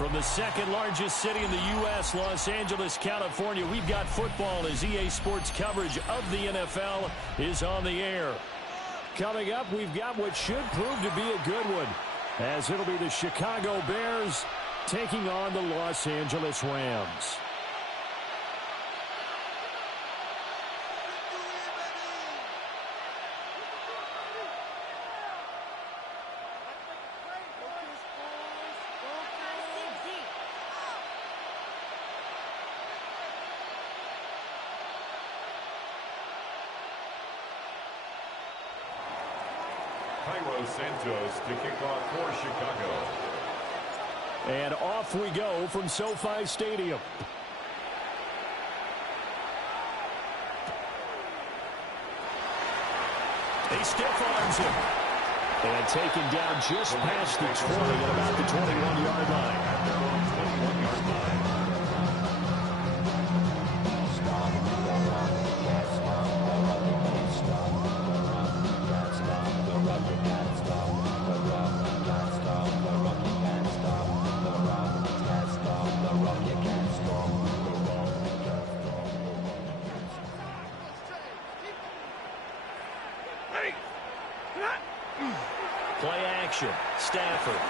From the second largest city in the U.S., Los Angeles, California, we've got football as EA Sports coverage of the NFL is on the air. Coming up, we've got what should prove to be a good one, as it'll be the Chicago Bears taking on the Los Angeles Rams. Santos to kick off for Chicago. And off we go from SoFi Stadium. He stiff arms him. And taken down just past the 20 at about the 21-yard line. Play action. Stafford.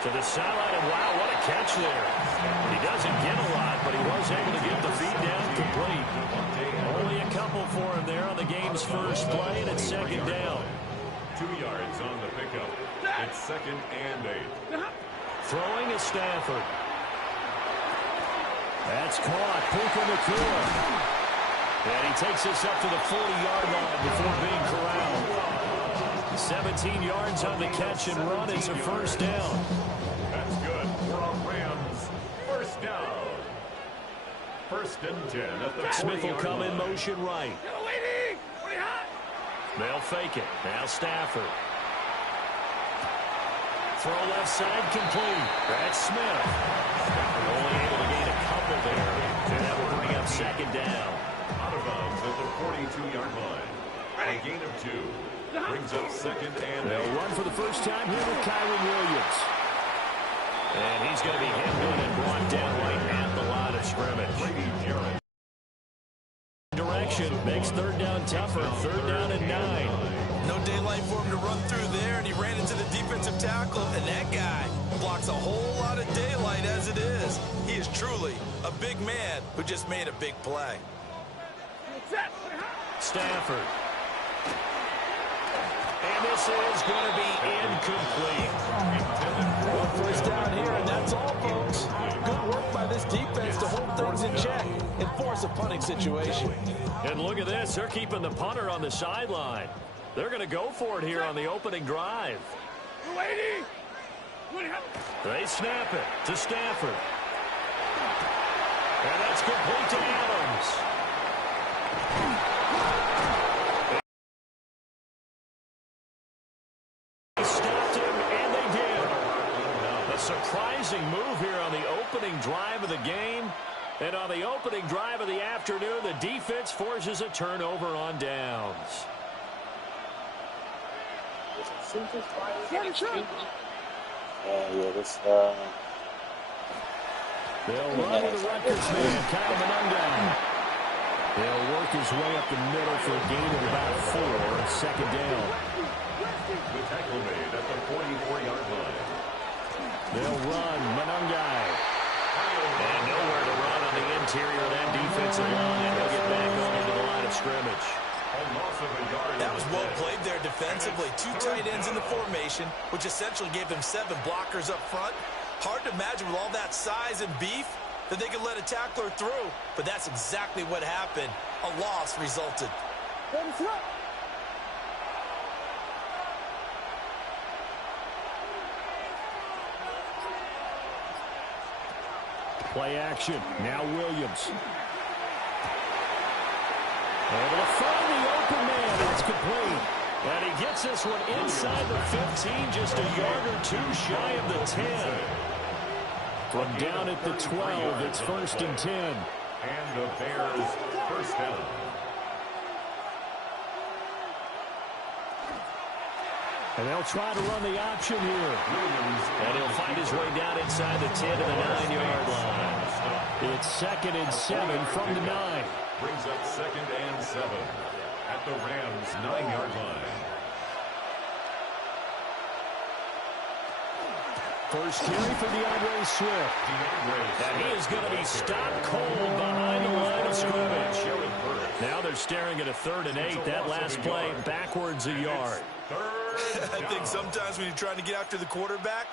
To the sideline, and wow, what a catch there. He doesn't get a lot, but he was able to get the feed down complete. Only a couple for him there on the game's first play, and it's second down. 2 yards on the pickup. It's 2nd and 8. Throwing is Stafford. That's caught. Puka Nacua. And he takes us up to the 40-yard line before being corralled. 17 yards on the catch and run. It's a first down. That's good for our Rams. First down. 1st and 10 at the 40-yard line. Smith will come in motion right. They'll fake it. Now Stafford. Throw left side complete. That's Smith. Only able to gain a couple there. And that will bring up second down. Out of bounds at the 42-yard line. A gain of 2. Brings up 2nd and 8. They'll run for the first time here with Kyron Williams. And he's going to be hemmed in and brought down right at the line of scrimmage. Direction makes third down tougher. 3rd down and 9. No daylight for him to run through there, and he ran into the defensive tackle, and that guy blocks a whole lot of daylight as it is. He is truly a big man who just made a big play. Stafford. And this is going to be incomplete. Well, first down here, and that's all, folks. Good work by this defense to hold things in check and force a punting situation. And look at this. They're keeping the punter on the sideline. They're going to go for it here on the opening drive. They snap it to Stafford. And that's complete to Adams. They stopped him, and they did. A surprising move here on the opening drive of the game. And on the opening drive of the afternoon, the defense forces a turnover on downs. They'll run with the Rutgers man, Kyle Manunga. They'll work his way up the middle for a gain of about 4, second down. The tackle made at the 44-yard line. They'll run, Manunga. And nowhere to run on the interior of that defensive line. He'll get back on into the line of scrimmage. That was well played there defensively. 2 tight ends in the formation, which essentially gave them 7 blockers up front. Hard to imagine with all that size and beef that they could let a tackler through, but that's exactly what happened. A loss resulted. Play action. Now Williams. Able to find the open man. That's complete. And he gets this one inside the 15, just a yard or 2 shy of the 10. From down at the 12, it's 1st and 10. And the Bears first down. And they'll try to run the option here. And he'll find his way down inside the 10 to the 9-yard line. It's 2nd and 7 from the 9. Brings up 2nd and 7 at the Rams' 9-yard line. First carry for DeAndre Swift. And he is going to be stopped cold behind the line of scrimmage. Now they're staring at a 3rd and 8. That last play backwards a yard. I think sometimes when you're trying to get after the quarterback,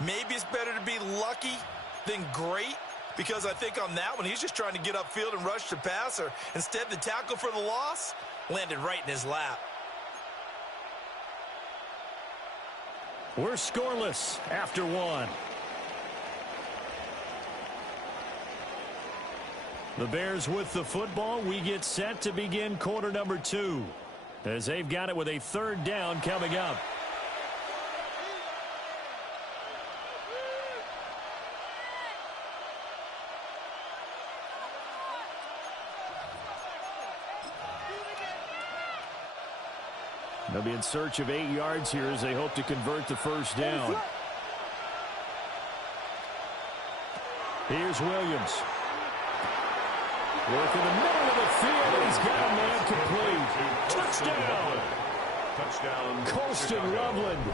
maybe it's better to be lucky than great, because I think on that one, he's just trying to get upfield and rush the passer. Instead, the tackle for the loss landed right in his lap. We're scoreless after 1. The Bears with the football. We get set to begin quarter number 2. As they've got it with a 3rd down coming up. They'll be in search of 8 yards here as they hope to convert the 1st down. Here's Williams. Work in the middle of the field, and he's got a man complete. Touchdown! Touchdown. Colston Loveland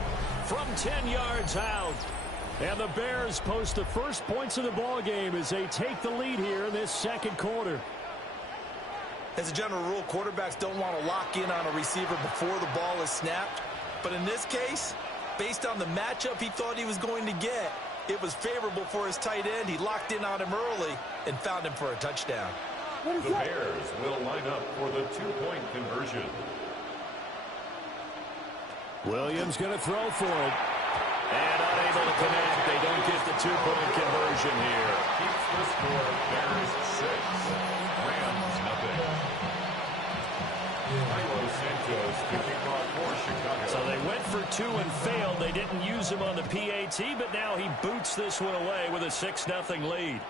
from 10 yards out. And the Bears post the first points of the ball game as they take the lead here in this 2nd quarter. As a general rule, quarterbacks don't want to lock in on a receiver before the ball is snapped. But in this case, based on the matchup he thought he was going to get, it was favorable for his tight end. He locked in on him early and found him for a touchdown. The Bears will line up for the 2-point conversion. Williams going to throw for it. And unable to connect. They don't get the 2-point conversion here. Keeps the score. Bears 6. Rams nothing. Milo Santos to kick off for Chicago. So they went for 2 and failed. They didn't use him on the PAT, but now he boots this one away with a 6-0 lead.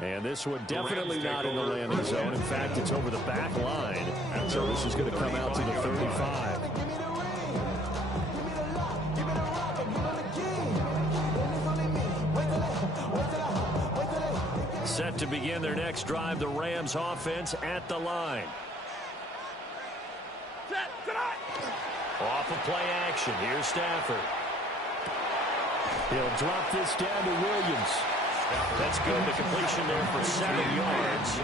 And this one definitely not in the landing zone. In fact, it's over the back line. So this is going to come out to the 35. Set to begin their next drive, the Rams offense at the line. Off of play action, here's Stafford. He'll drop this down to Williams. That's good. The completion there for 7 yards.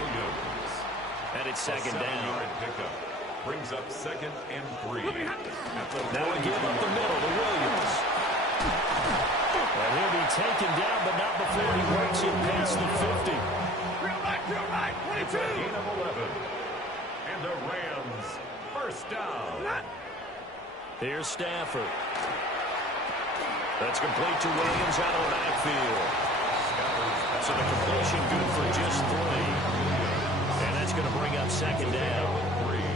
And it's 2nd down. Brings up 2nd and 3. Now again up the middle to Williams. And he'll be taken down, but not before he works it past the 50. It's a gain of 11. And the Rams first down. Here's Stafford. That's complete to Williams out of the backfield. So the completion good for just 3. And that's going to bring up 2nd down.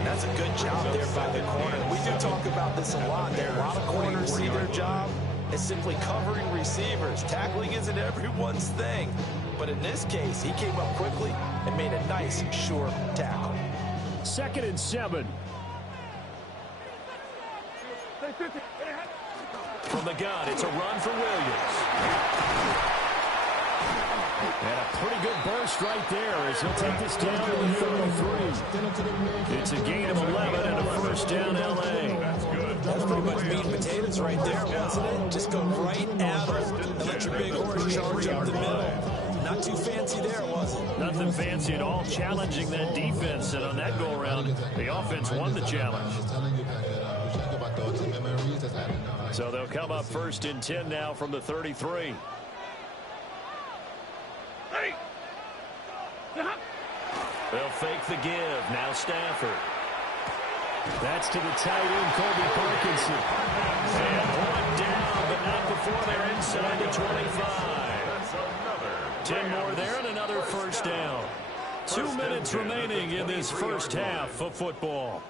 That's a good job there by the corner. We do talk about this a lot. There are a lot of corners see their job as simply covering receivers. Tackling isn't everyone's thing. But in this case, he came up quickly and made a nice, sure tackle. 2nd and 7. From the gun, it's a run for Williams. And a pretty good burst right there as he'll take this down to the 33. It's a gain of 11 and a 1st down L.A. That's good. That's pretty much meat and potatoes right there, wasn't it? Just go right at him and let your big horse charge up the middle. Not too fancy there, was it? Nothing fancy at all, challenging that defense. And on that go-around, the offense won the challenge. So they'll come up 1st and 10 now from the 33. They'll fake the give. Now Stafford. That's to the tight end, Colby Parkinson. And one down, but not before they're inside the 25. 10 more there and another 1st down. 2 minutes remaining in this 1st half of football.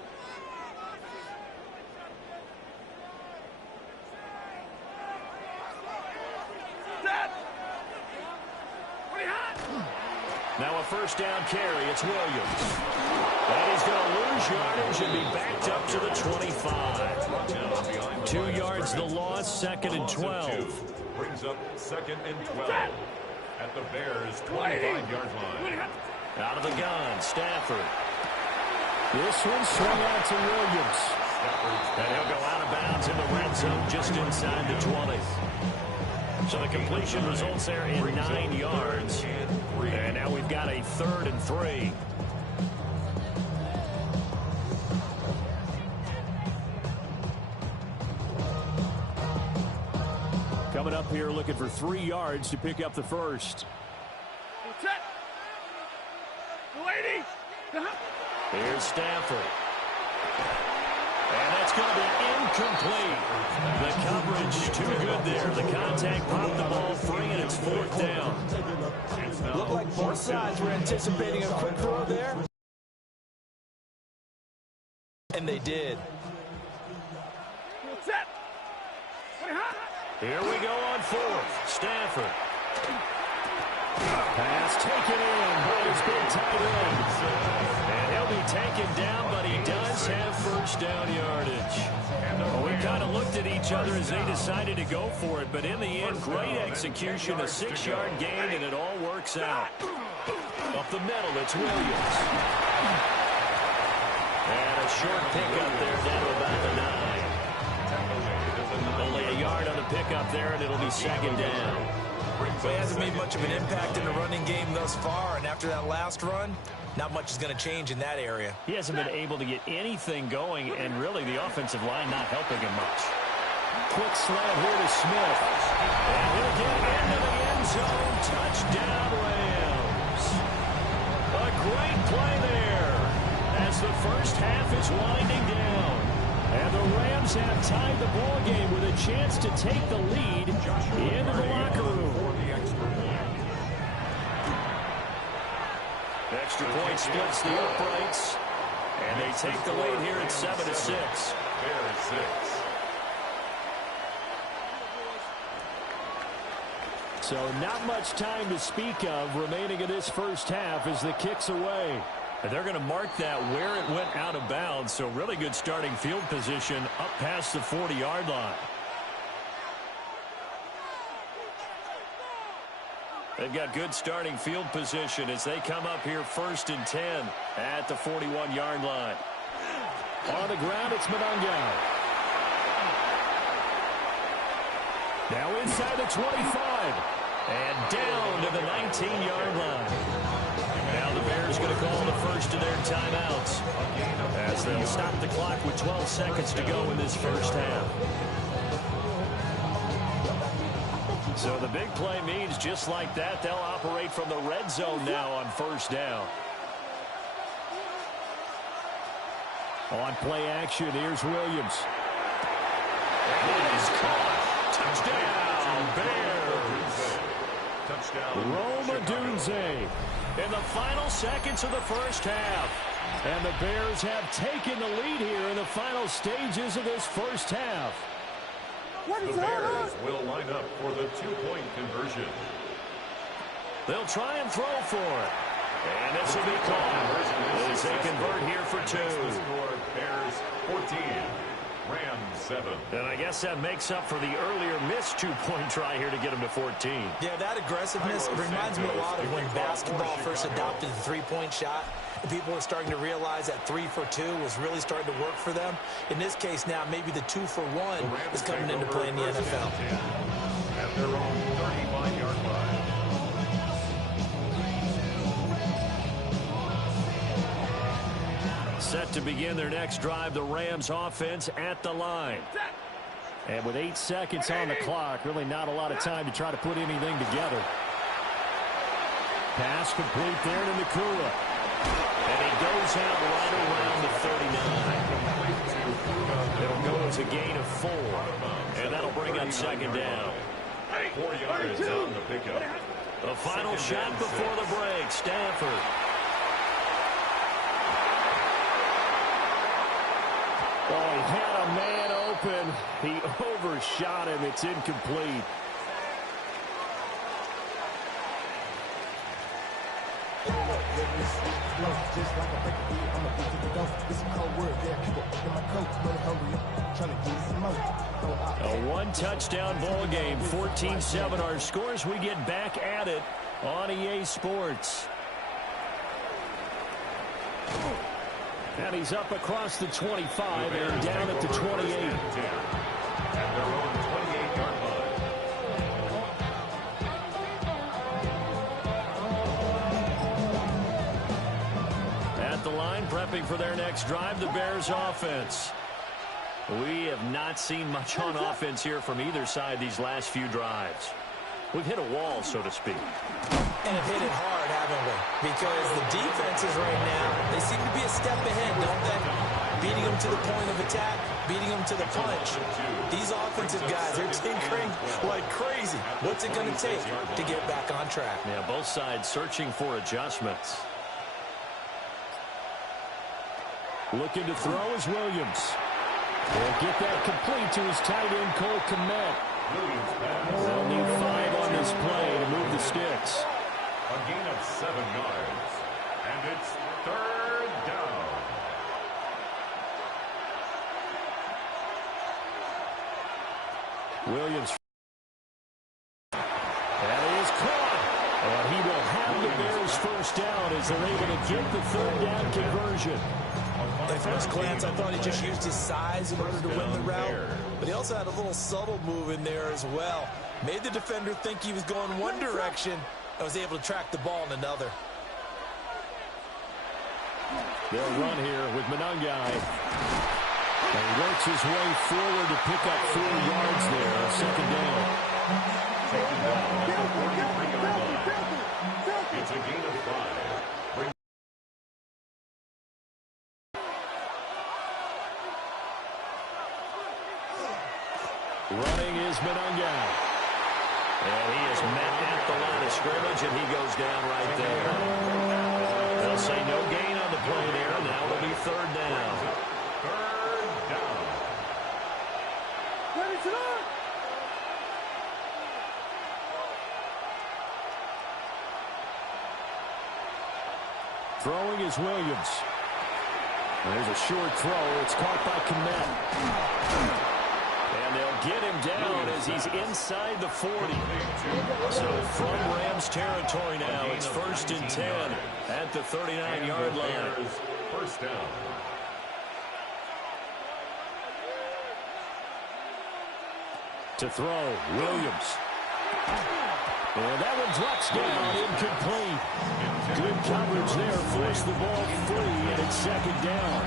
Now a 1st down carry. It's Williams. And he's going to lose yardage and be backed up to the 25. 2 yards the loss, 2nd and 12. Brings up 2nd and 12 at the Bears' 25-yard line. Out of the gun, Stafford. This one swung out to Williams. And he'll go out of bounds in the red zone just inside the 20. So the completion results there in 9 yards. And now we've got a 3rd and 3. Coming up here looking for 3 yards to pick up the first. Here's Stafford. And that's going to be incomplete. The coverage too good there. The contact popped the ball free, and it's 4th down. Looked like both sides were anticipating a quick throw there. And they did. Here we go on 4th. Stafford. Pass taken in by his big tight end. And he'll be taken down, but he does have first down yardage. Well, we kind of looked at each other as they decided to go for it, but in the end, great execution, a 6-yard gain, and it all works out. Up the middle, it's Williams. And a short pickup there down to about the 9. Only a yard on the pickup there, and it'll be 2nd down. But he hasn't made much of an impact in the running game thus far, and after that last run, not much is going to change in that area. He hasn't been able to get anything going, and really the offensive line not helping him much. Quick slant here to Smith. And he'll get into the end zone. Touchdown, Rams. A great play there as the first half is winding down. And the Rams have tied the ball game with a chance to take the lead into the locker room. Extra point splits the uprights. And they take the lead here at 7-6. Bears 6. So not much time to speak of remaining in this first half as the kick's away. And they're going to mark that where it went out of bounds. So really good starting field position up past the 40-yard line. They've got good starting field position as they come up here 1st and 10 at the 41-yard line. On the ground, it's Mononga. Now inside the 25. And down to the 19-yard line. Now the Bears going to call the first of their timeouts as they'll stop the clock with 12 seconds to go in this first half. So the big play means just like that, they'll operate from the red zone now on 1st down. On play action, here's Williams. And he's caught. Touchdown, Bears. Rome Odunze in the final seconds of the first half. And the Bears have taken the lead here in the final stages of this first half. The Bears will line up for the 2-point conversion. They'll try and throw for it. And this will be called as they convert here for 2. Bears 14. Rams 7. And I guess that makes up for the earlier missed 2-point try here to get them to 14. Yeah, that aggressiveness reminds me a lot of when basketball first adopted the three-point shot. And people were starting to realize that 3 for 2 was really starting to work for them. In this case now, maybe the 2 for 1 is coming into play in the NFL. At their own 35-yard line. Set to begin their next drive, the Rams offense at the line. And with 8 seconds on the clock, really not a lot of time to try to put anything together. Pass complete there to Nakua. And he goes out right around the 39. It'll go as a gain of 4. And that'll bring up 2nd down. 4 yards on the pickup. The final shot before the break, Stafford. Oh, he had a man open. He overshot him. It's incomplete. A one-touchdown ball game, 14-7 our scores. We get back at it on EA Sports. And he's up across the 25 and down at the 28. At their own 28-yard line. At the line, prepping for their next drive, the Bears offense. We have not seen much on offense here from either side these last few drives. We've hit a wall, so to speak. And have hit it hard, haven't we? Because the defenses right now, they seem to be a step ahead, don't they? Beating them to the point of attack, beating them to the punch. These offensive guys, they're tinkering like crazy. What's it going to take to get back on track? Yeah, both sides searching for adjustments. Looking to throw is Williams. He'll get that complete to his tight end, Cole Kmet. They'll need 5 on this play to move the sticks. A gain of 7 yards. And it's 3rd down. Williams. That is caught. And he will have the Bears first down as they're able to get the 3rd down conversion. At first glance, I thought he just used his size in order to win the route. But he also had a little subtle move in there as well. Made the defender think he was going one direction and was able to track the ball in another. They'll run here with Manungai. And he works his way forward to pick up 4 yards there on 2nd down. It's a gain of 5. Running is Manungai. And he is met at the line of scrimmage, and he goes down right there. They'll say no gain on the play there. Now it'll be 3rd down. 3rd down. Throwing is Williams. There's a short throw. It's caught by Kmet. And they'll get him down as he's inside the 40. So from Rams territory now, it's 1st and 10 at the 39-yard line. First down. To throw, Williams. And that one drops down, incomplete. Good coverage there, forced the ball free, and it's 2nd down.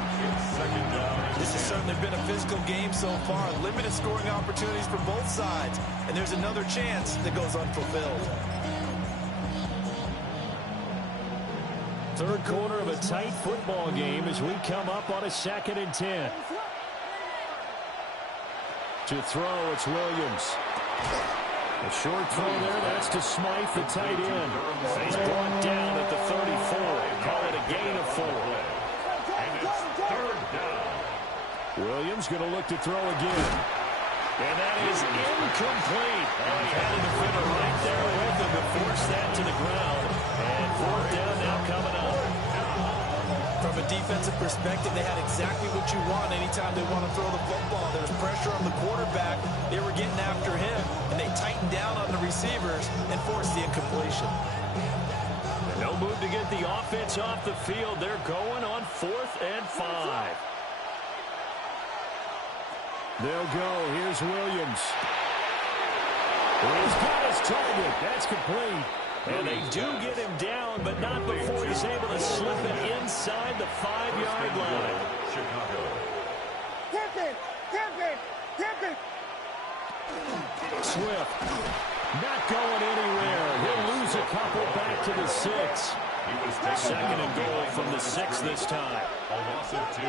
This has certainly been a physical game so far. Limited scoring opportunities for both sides. And there's another chance that goes unfulfilled. 3rd quarter of a tight football game as we come up on a 2nd and 10. To throw, it's Williams. A short throw there, that's to Smythe, the tight end. He's brought down at the 34. Call it a gain of 4. And it's 3rd down. Williams going to look to throw again. And that is incomplete. Oh, he had a defender right there with him to force that to the ground. And 4th down now coming up. From a defensive perspective, they had exactly what you want anytime they want to throw the football. There was pressure on the quarterback. They were getting after him, and they tightened down on the receivers and forced the incompletion. No move to get the offense off the field. They're going on 4th and 5. They'll go. Here's Williams. He's got his target. That's complete. And they do get him down, but not before he's able to slip it inside the 5-yard line. Chicago. Swift not going anywhere. He'll lose a couple back to the 6. 2nd and goal from the 6 this time. A loss of 2.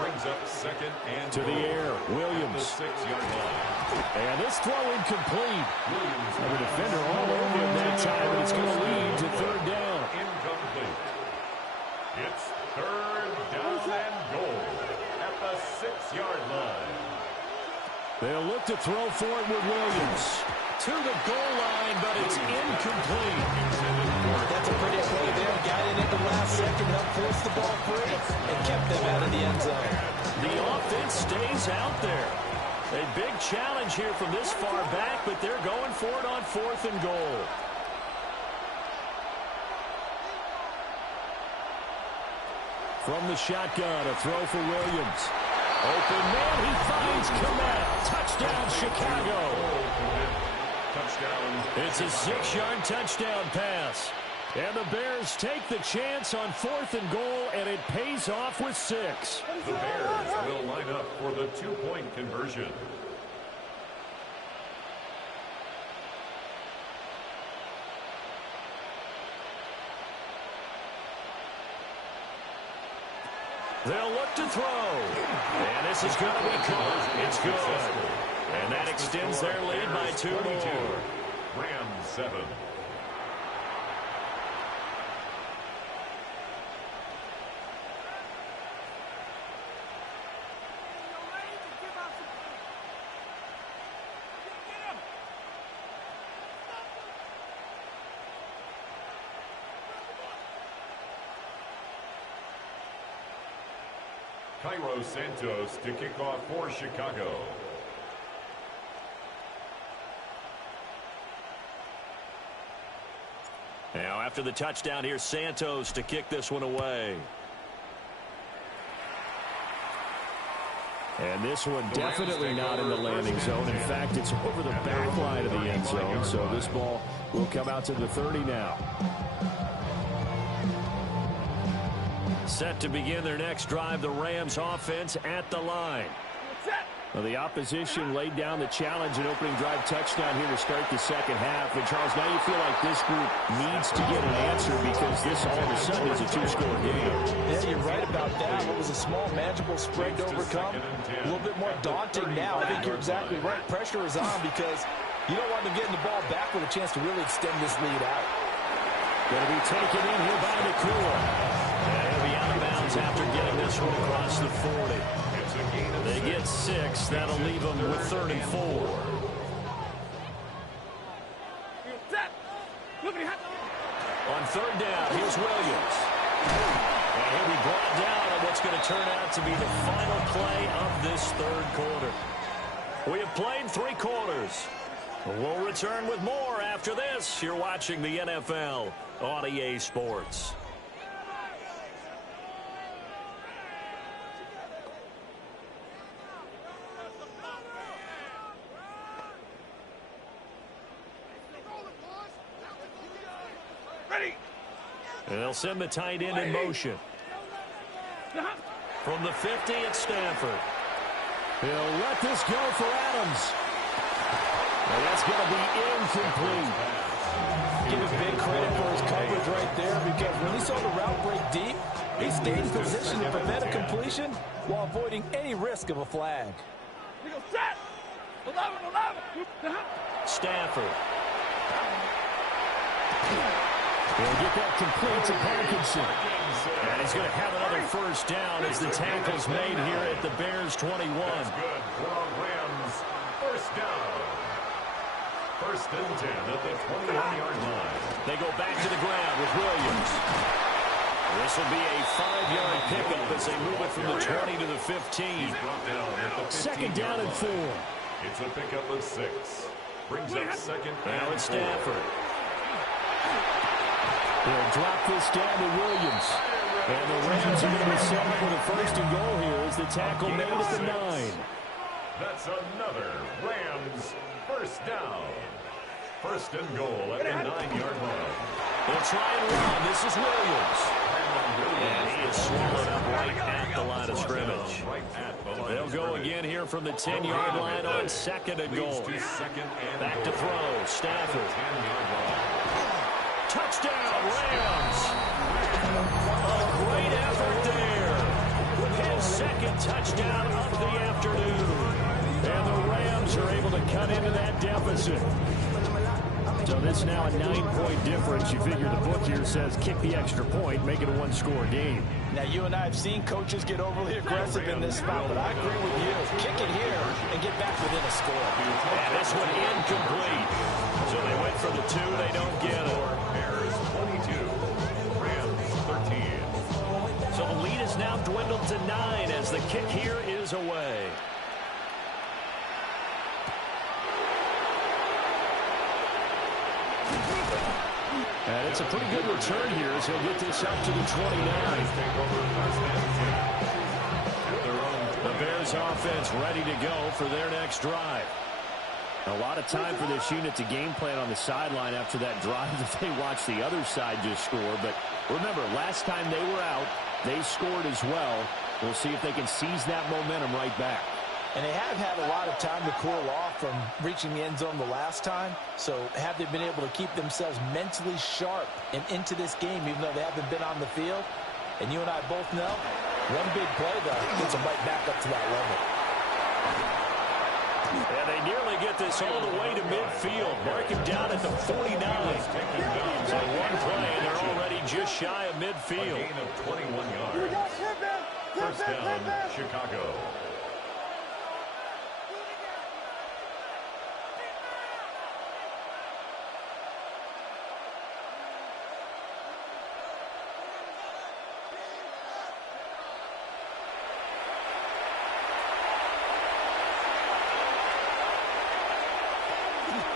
Brings up 2nd and to the air. Williams. The 6-yard line. And this throw incomplete. The defender all over him that time, and it's going to lead to 3rd down. Incomplete. It's 3rd down and goal at the 6-yard line. They'll look to throw for it with Williams. To the goal line, but it's incomplete. That's a pretty play there. got in at the last second, helped force the ball free, and kept them out of the end zone. The offense stays out there. A big challenge here from this far back, but they're going for it on 4th and goal. From the shotgun, a throw for Williams. Open man, he finds Kamal. Touchdown, Chicago. Touchdown. It's a 6-yard touchdown pass. And the Bears take the chance on 4th and goal, and it pays off with 6. The Bears will line up for the 2-point conversion. They'll look to throw. And this is going to be caught. It's good. And that extends their lead by 2 more. Rams 7. Cairo Santos to kick off for Chicago. Now after the touchdown, here's Santos to kick this one away. And this one definitely not in the landing zone. In fact, it's over the back line of the end zone. So this ball will come out to the 30 now. Set to begin their next drive, the Rams offense at the line. Well, the opposition laid down the challenge and opening drive touchdown here to start the second half. And, Charles, now you feel like this group needs to get an answer because this all of a sudden is a 2-score game. Yeah, you're right about that. What was a small, manageable spread to overcome, a little bit more daunting now. I think you're exactly right. Pressure is on because you don't want them getting the ball back with a chance to really extend this lead out. Going to be taken in here by Nakua. And he'll be out of bounds after getting this one across the 40. They get 6. That'll leave them with 3rd and 4. On 3rd down, here's Williams. And he'll be brought down on what's going to turn out to be the final play of this 3rd quarter. We have played 3 quarters. We'll return with more after this. You're watching the NFL on EA Sports. And they'll send the tight end in motion. From the 50, it's Stanford. He'll let this go for Adams. And that's going to be incomplete. Give him big credit for his coverage right there because when he saw the route break deep, he stayed in position to prevent a completion while avoiding any risk of a flag. Stanford. He'll get that complete to Parkinson. And he's going to have another 1st down as the tackle's made here at the Bears 21. That's good for Rams. 1st down. 1st and 10 at the 21-yard line. They go back to the ground with Williams. This will be a 5-yard pickup as they move it from the 20 to the 15. 2nd down and 4. It's a pickup of 6. Brings up 2nd and Now it's 4. Stanford. He'll drop this down to Williams. And the Rams are going to be set up with a 1st and goal here as the tackle made at the 9. That's another Rams 1st down. 1st and goal at the 9-yard line. They'll try and run. This is Williams. And he is swallowed up right at the line of scrimmage. They'll go again here from the 10-yard line on 2nd and goal. Back to throw. Stafford. Touchdown, Rams. A great effort there. His 2nd touchdown of the afternoon. And the Rams are able to cut into that deficit. So this is now a 9-point difference. You figure the book here says kick the extra point, make it a 1-score game. Now, you and I have seen coaches get overly aggressive in this spot, but I agree with you. Kick it here and get back within a score. And this one incomplete. So they went for the 2. They don't get it. Bears 22. Rams dwindled to 9 as the kick here is away. And it's a pretty good return here as he'll get this up to the 29. The Bears offense ready to go for their next drive. A lot of time for this unit to game plan on the sideline after that drive that they watched the other side just score. But remember, last time they were out, they scored as well. We'll see if they can seize that momentum right back. And they have had a lot of time to cool off from reaching the end zone the last time. So have they been able to keep themselves mentally sharp and into this game, even though they haven't been on the field? And you and I both know, one big play, though, gets them right back up to that level. And they nearly get this all the way to midfield. Mark him down at the 49. So one play, and they're already just shy of midfield. A gain of 21 yards. First down, Chicago.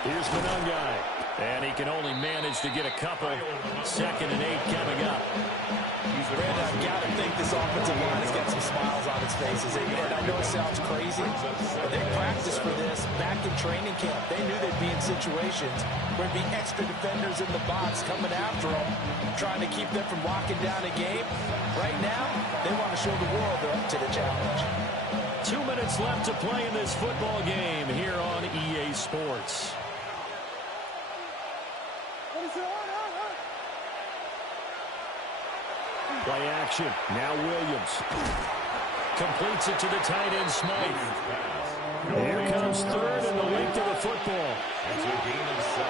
Here's Manungai, and he can only manage to get a couple. 2nd and 8 coming up. Brandon, I've got to think this offensive line has got some smiles on its faces. And I know it sounds crazy, but they practiced for this back in training camp. They knew they'd be in situations where there'd be extra defenders in the box coming after them, trying to keep them from locking down a game. Right now, they want to show the world they're up to the challenge. 2 minutes left to play in this football game here on EA Sports. Play action. Now Williams. Completes it to the tight end, Smythe. Here comes 3rd and the length of the football. It's a gain of 7.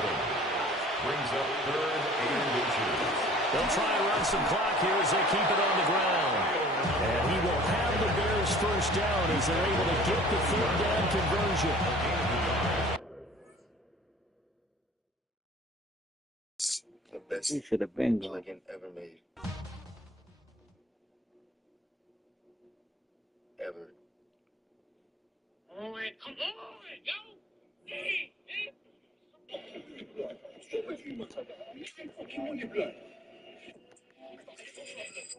Brings up 3rd and inches. They'll try and run some clock here as they keep it on the ground. And he will have the Bears first down as they're able to get the 4th down conversion. The best Milligan ever made. Ever. All right, come on, yo! Hey, hey.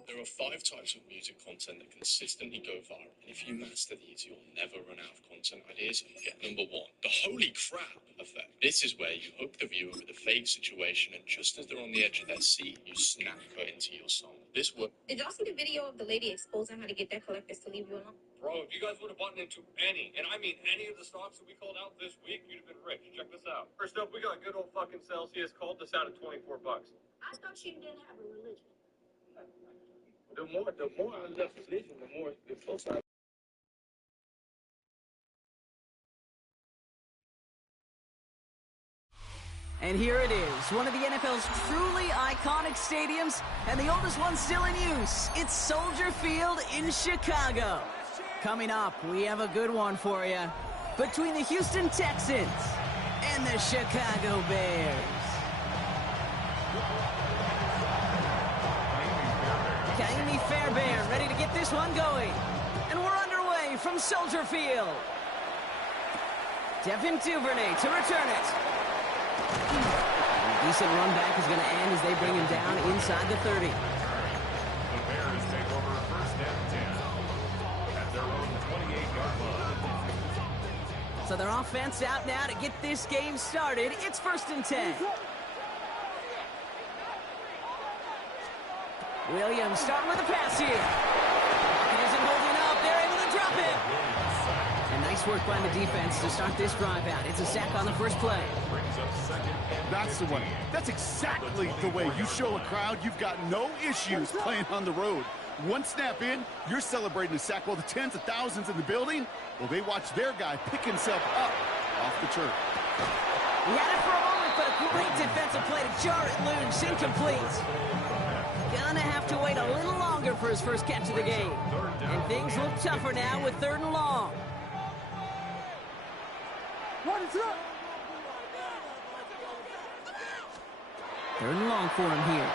There are 5 types of music content that consistently go viral, and if you master these, you'll never run out of content ideas and get number 1. The holy crap effect. This is where you hook the viewer with a fake situation, and just as they're on the edge of their seat, you snap her into your song. This works. Did y'all see the video of the lady exposing how to get debt collectors to leave you alone? Bro, if you guys would have bought into any, and I mean any of the stocks that we called out this week, you'd have been rich. Check this out. First up, we got good old fucking Celsius. Called this out at $24. I thought you didn't have a religion. The more I left religion, the more the closer I. And here it is, one of the NFL's truly iconic stadiums, and the oldest one still in use. It's Soldier Field in Chicago. Coming up, we have a good one for you. Between the Houston Texans and the Chicago Bears. Kaimi Fairbairn ready to get this one going. And we're underway from Soldier Field. Devin Duvernay to return it. A decent run back is going to end as they bring him down inside the 30. The Bears take over 1st and 10 at their own 28-yard line. So their offense out now to get this game started. It's 1st and 10. Williams starting with a pass here. He isn't holding up. They're able to drop it. And nice work by the defense to start this drive out. It's a sack on the first play. That's the one. That's exactly the way you show a crowd you've got no issues playing on the road. One snap in, you're celebrating a sack while the tens of thousands in the building, well, they watch their guy pick himself up off the turf. He had it for a moment, but a great defensive play to jar it loose. Incomplete. Gonna have to wait a little longer for his first catch of the game. And things look tougher now with 3rd and long. Third and long for him here.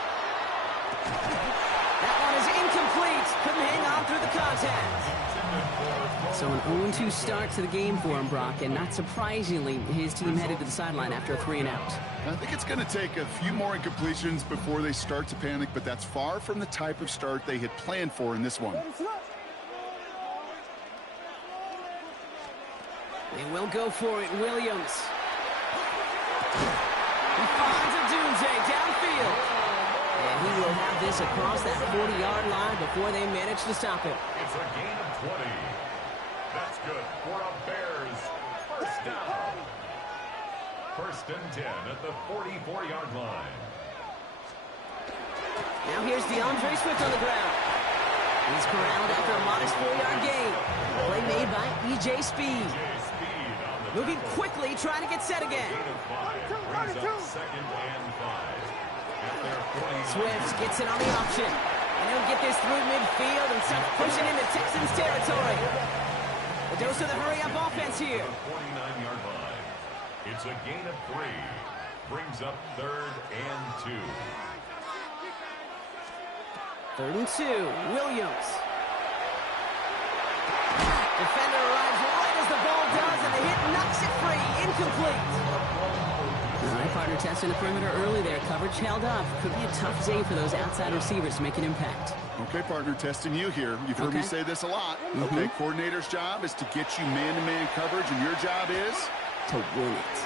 That one is incomplete. Couldn't hang on through the contact. So an 0-2 start to the game for him, Brock, and not surprisingly, his team headed to the sideline after a 3-and-out. I think it's going to take a few more incompletions before they start to panic, but that's far from the type of start they had planned for in this one. They will go for it. Williams. He finds a doomsday downfield. And he will have this across that 40-yard line before they manage to stop it. It's a gain of 20. That's good for a Bears first down. First and 10 at the 44-yard line. Now here's DeAndre Swift on the ground. He's corralled after a modest 4-yard gain. Play made by E.J. Speed. Moving quickly, trying to get set again. Second and 5. Swift gets it on the option. And he'll get this through midfield and starts pushing into Texans territory. A dose of the hurry-up offense here. 49-yard line. It's a gain of 3. Brings up third and 2. Third and 2. Williams. Defender arrives right as the ball does, and the hit knocks it free. Incomplete. All right, partner testing the perimeter early there. Coverage held up. Could be a tough day for those outside receivers to make an impact. Okay, partner, testing you here. You've heard me say this a lot. Okay, coordinator's job is to get you man-to-man coverage, and your job is? To win it.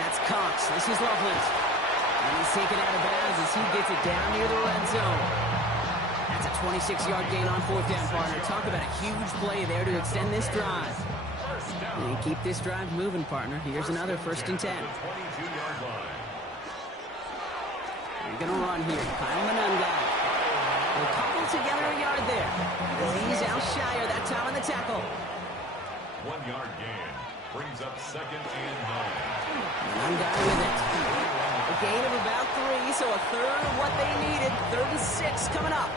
That's Cox. This is Loveland. And he's taken out of bounds as he gets it down near the red zone. That's a 26-yard gain on fourth down, partner. Talk about a huge play there to extend this drive. And keep this drive moving, partner. Here's another first and 10. You're going to run here. Kyle Manunga. They'll cobble together a yard there. He's out shyer that time on the tackle. 1-yard gain. Brings up second and 9. Manunga with it. A gain of about 3, so a third of what they needed. 3rd and 6 coming up.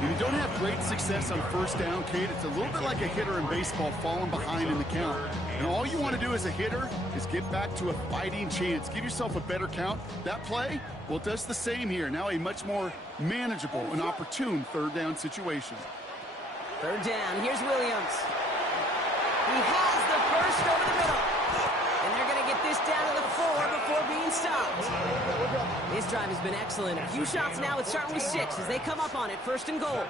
When you don't have great success on first down, Kate, it's a little bit like a hitter in baseball falling behind in the count. And all you want to do as a hitter is get back to a fighting chance. Give yourself a better count. That play, well, it does the same here. Now a much more manageable and opportune third down situation. Third down. Here's Williams. He has the first over the middle. And they're going to get this down to the 4 before being stopped. This drive has been excellent. A few shots now. It's starting with 6 as they come up on it. First and goal.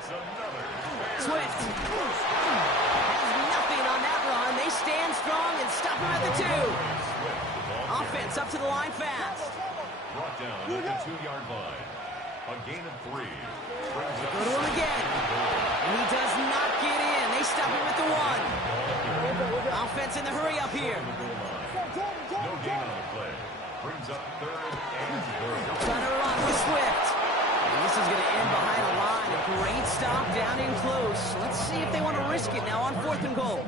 Swift has nothing on that run. They stand strong and stop him at the 2. Offense up to the line fast. Brought down at the 2-yard line. A gain of 3. Go to him again. And he does not get in. They stop him at the 1. Offense in the hurry up here. No gain on the play. Brings up third and 4. Trying to run with Swift. And this is going to end behind the line. A great stop down in close. Let's see if they want to risk it now on 4th and goal.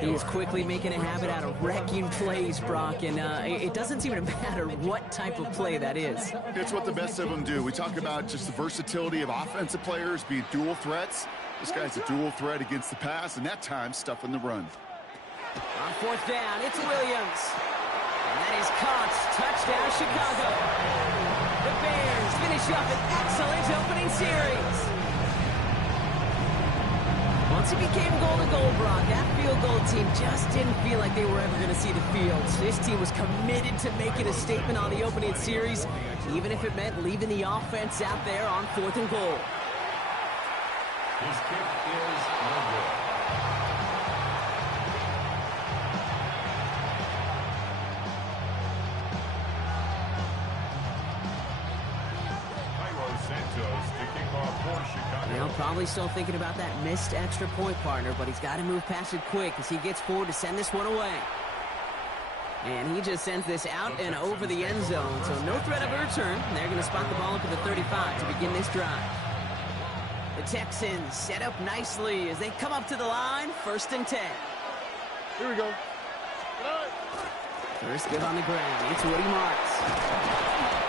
He is quickly making a habit out of wrecking plays, Brock, and it doesn't seem to matter what type of play that is. It's what the best of them do. We talk about just the versatility of offensive players being dual threats. This guy's a dual threat against the pass, and that time stuffing the run. On 4th down, it's Williams. And that is Cox. Touchdown, Chicago. The Bears finish up an excellent opening series. Once it became goal-to-goal, Brock, that field goal team just didn't feel like they were ever going to see the field. This team was committed to making a statement on the opening series, even if it meant leaving the offense out there on 4th and goal. His kick is no good. Well, probably still thinking about that missed extra point, partner, but he's got to move past it quick as he gets forward to send this one away. And he just sends this out and over the end zone, so no threat of a return. They're going to spot the ball up at the 35 to begin this drive. The Texans set up nicely as they come up to the line, 1st and 10. Here we go. First give on the ground, it's Woody Marks.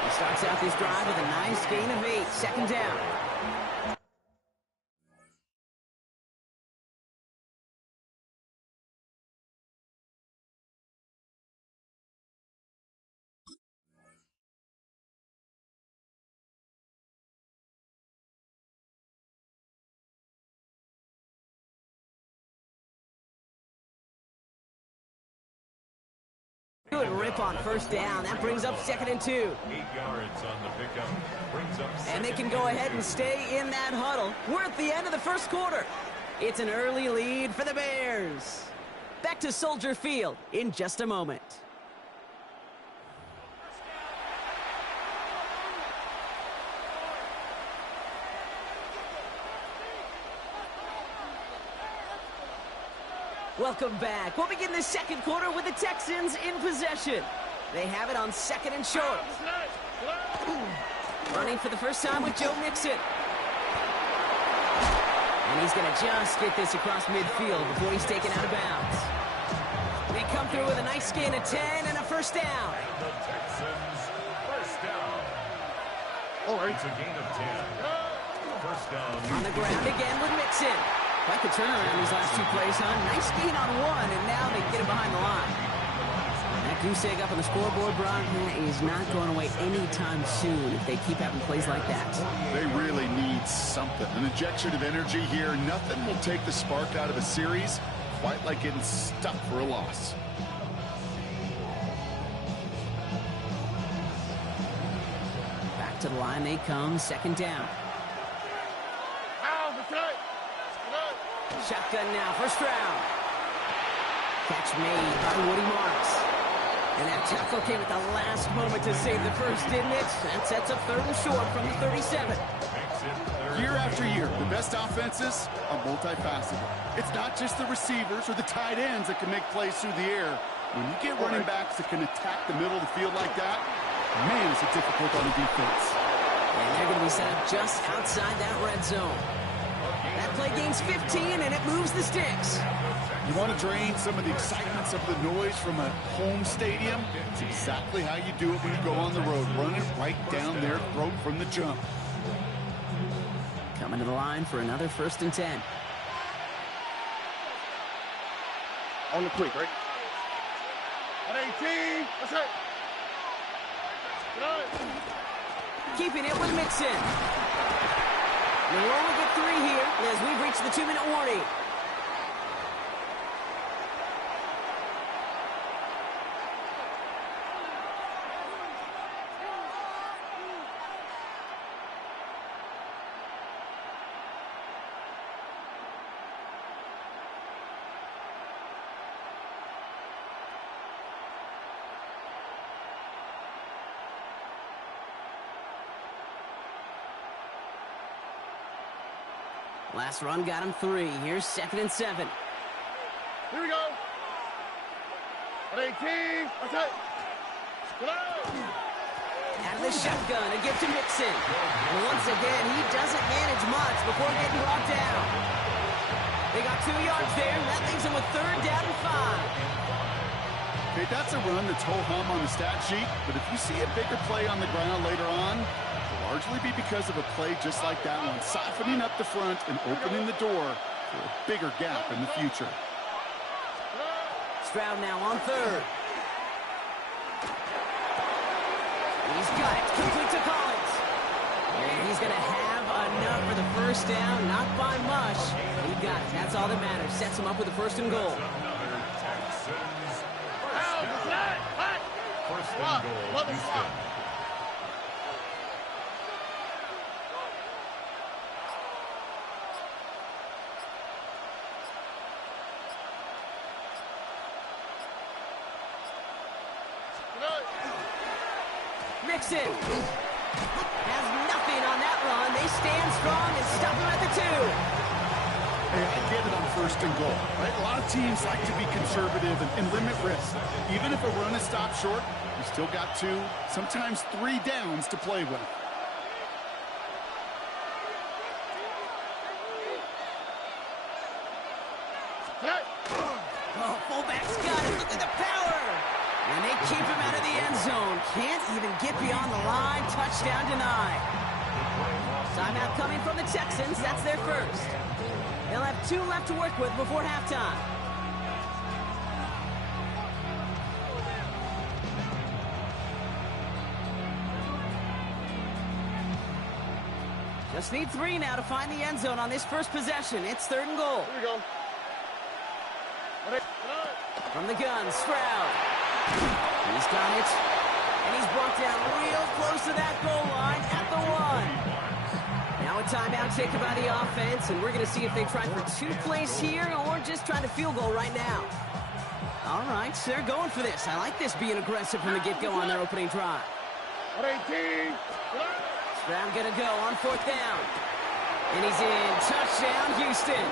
He starts out this drive with a nice gain of 8, 2nd down. Good rip on first down. That brings up 2nd and 2. 8 yards on the pickup. Brings up And they can go ahead and stay in that huddle. We're at the end of the first quarter. It's an early lead for the Bears. Back to Soldier Field in just a moment. Welcome back. We'll begin the second quarter with the Texans in possession. They have it on 2nd and short. Running for the first time with Joe Mixon. And he's going to just get this across midfield before he's taken out of bounds. They come through with a nice gain of 10 and a first down. the Texans first down. It's a gain of 10. First down. On the ground again with Mixon. Quite the turnaround these last 2 plays, huh? Nice gain on 1, and now they get him behind the line. That goose egg up on the scoreboard, Brock, is not going away anytime soon if they keep having plays like that. They really need something. An injection of energy here. Nothing will take the spark out of a series quite like getting stuck for a loss. Back to the line they come, 2nd down. Shotgun now, first round. Catch made by Woody Marks. And that tackle came at the last moment to save the first, didn't it? That sets up 3rd and short from the 37. Year after year, the best offenses are multifaceted. It's not just the receivers or the tight ends that can make plays through the air. When you get running backs that can attack the middle of the field like that, man, is it difficult on the defense. And they're going to be set up just outside that red zone. That play gains 15, and it moves the sticks. You want to drain some of the excitement, some of the noise from a home stadium? It's exactly how you do it when you go on the road. Run it right down their throat from the jump. Coming to the line for another 1st and 10. On the quick, right? At 18, that's it. Keeping it with Mixon. We'll only get 3 here as we've reached the 2-minute warning. Last run got him 3. Here's 2nd and 7. Here we go. At 18, that's it. Out of the shotgun, a gift to Mixon. And once again, he doesn't manage much before getting brought down. They got 2 yards there, and that leaves them with 3rd down and 5. Okay, that's a run that's ho-hum on the stat sheet, but if you see a bigger play on the ground later on, largely be because of a play just like that one, softening up the front and opening the door for a bigger gap in the future. Stroud now on 3rd. He's got it, complete to Collins. And he's going to have enough for the first down, not by much. He got it, that's all that matters. Sets him up with a 1st and goal. First and goal, Houston. Mixon has nothing on that run. They stand strong and stop him at the 2. Hey, I get it on 1st and goal, right? A lot of teams like to be conservative and limit risk. Even if a run is stopped short, you still got 2, sometimes 3 downs to play with. Oh, fullback's got it. Look at the power. And they keep him out of the end zone. Can't even get beyond the line. Touchdown denied. Timeout coming from the Texans. That's their first. They'll have 2 left to work with before halftime. Just need 3 now to find the end zone on this first possession. It's 3rd and goal. Here we go. From the gun, Stroud. He's got it. And he's brought down real close to that goal line at the 1. Now a timeout taken by the offense, and we're going to see if they try for 2 plays here or just try to field goal right now. All right, so they're going for this. I like this being aggressive from the get-go on their opening drive. Stroud going to go on 4th down. And he's in. Touchdown, Houston.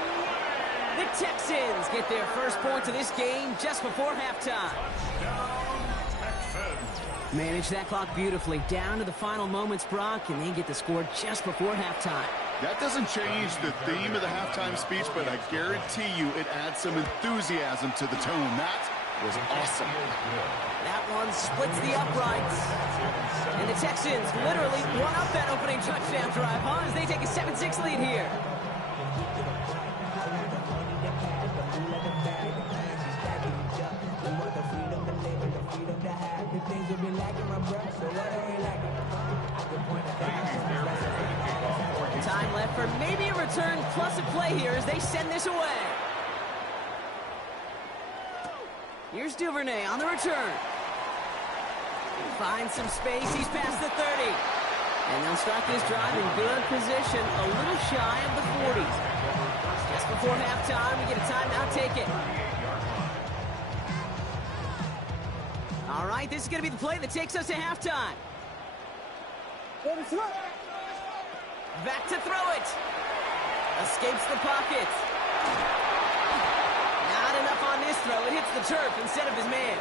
The Texans get their first points of this game just before halftime. Manage that clock beautifully. Down to the final moments, Brock, and they get the score just before halftime. That doesn't change the theme of the halftime speech, but I guarantee you it adds some enthusiasm to the tone. That was awesome. That one splits the uprights. And the Texans literally won up that opening touchdown drive, huh, as they take a 7-6 lead here. Time left for maybe a return plus a play here as they send this away. Here's Duvernay on the return. Finds some space. He's past the 30. And they'll start this drive in good position, a little shy of the 40. Just before halftime, we get a timeout taken. All right, this is going to be the play that takes us to halftime. Back to throw it. Escapes the pocket. Not enough on this throw. It hits the turf instead of his man.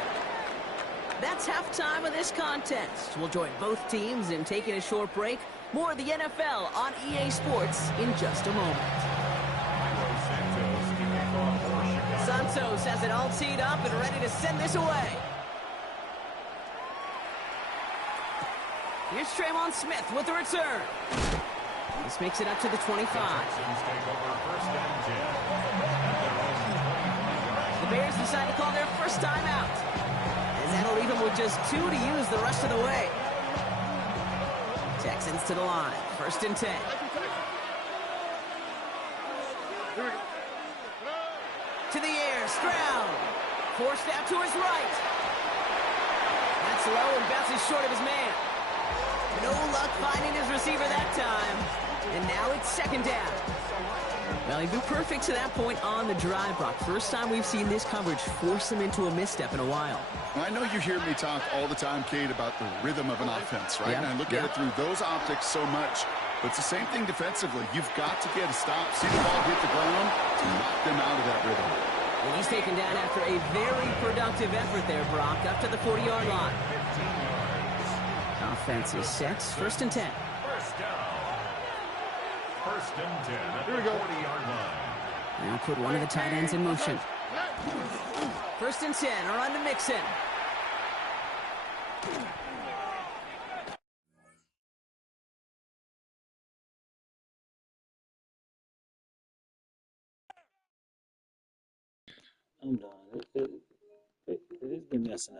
That's halftime of this contest. We'll join both teams in taking a short break. More of the NFL on EA Sports in just a moment. Santos has it all teed up and ready to send this away. Here's Trayvon Smith with the return. This makes it up to the 25. The Bears decide to call their first timeout. And that'll leave them with just 2 to use the rest of the way. Texans to the line. 1st and 10. To the air. Stroud. Forced out to his right. That's low and bounces short of his man. No luck finding his receiver that time. And now it's 2nd down. Well, he'd be perfect to that point on the drive, Brock. First time we've seen this coverage force him into a misstep in a while. I know you hear me talk all the time, Kate, about the rhythm of an offense, right? Yeah. And I look at it through those optics so much. But it's the same thing defensively. You've got to get a stop, see the ball hit the ground to knock them out of that rhythm. And he's taken down after a very productive effort there, Brock, up to the 40-yard line. Offense is set. 1st and 10. First down. 1st and 10 at the 40-yard line. Now put one of the tight ends in motion. 1st and 10 are on to Mixon. I'm done. It has been messing up.